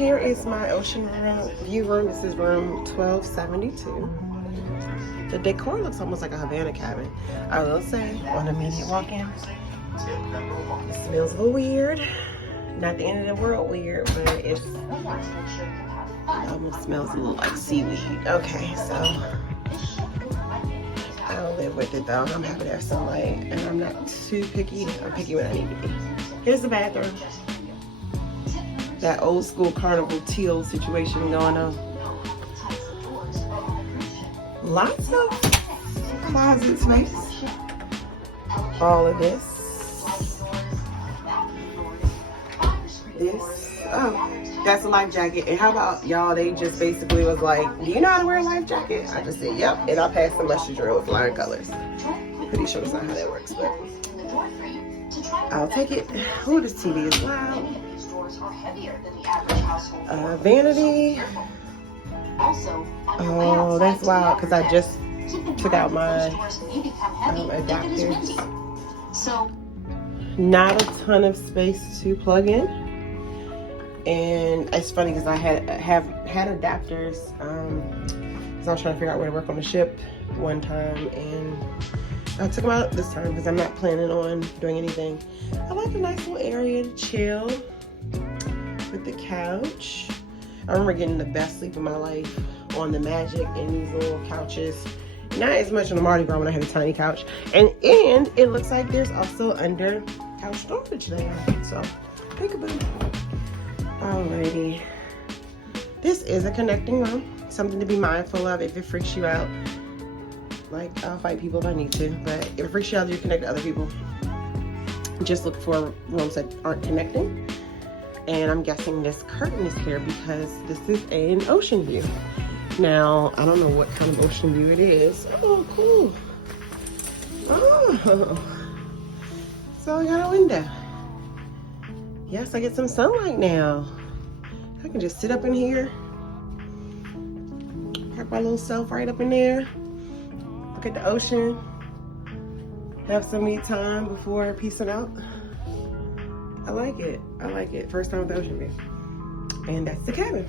Here is my ocean view room. This is room 1272. The decor looks almost like a Havana cabin. I will say, on immediate walk-in, it smells a little weird. Not the end of the world weird, but it almost smells a little like seaweed. Okay, so I'll live with it though. I'm happy to have sunlight, and I'm not too picky. I'm picky when I need to be. Here's the bathroom. That old school Carnival teal situation going on. Lots of closet space. All of this. Oh, that's a life jacket. And how about y'all, they just basically was like, do you know how to wear a life jacket? I just said, yep. And I passed the mustard drill with flying colors. Pretty sure it's not how that works, but I'll take it. Oh, this TV is loud. Vanity. Oh, that's wild, because I just took out my adapters. Not a ton of space to plug in. And it's funny because I had adapters because I was trying to figure out where to work on the ship one time, and I took them out this time because I'm not planning on doing anything. I like a nice little area to chill with the couch. I remember getting the best sleep of my life on the Magic in these little couches. Not as much on the Mardi Gras when I had a tiny couch. And it looks like there's also under couch storage there. So, peekaboo. Alrighty. This is a connecting room. Something to be mindful of if it freaks you out. Like, I'll fight people if I need to. But if it freaks you out, you connect to other people. Just look for rooms that aren't connecting. And I'm guessing this curtain is here because this is an ocean view. Now, I don't know what kind of ocean view it is. Oh, cool. Oh. So I got a window. Yes, I get some sunlight now. I can just sit up in here. Park my little self right up in there. Look at the ocean. Have some me time before peacing out. I like it. I like it. First time with the ocean view. And that's the cabin.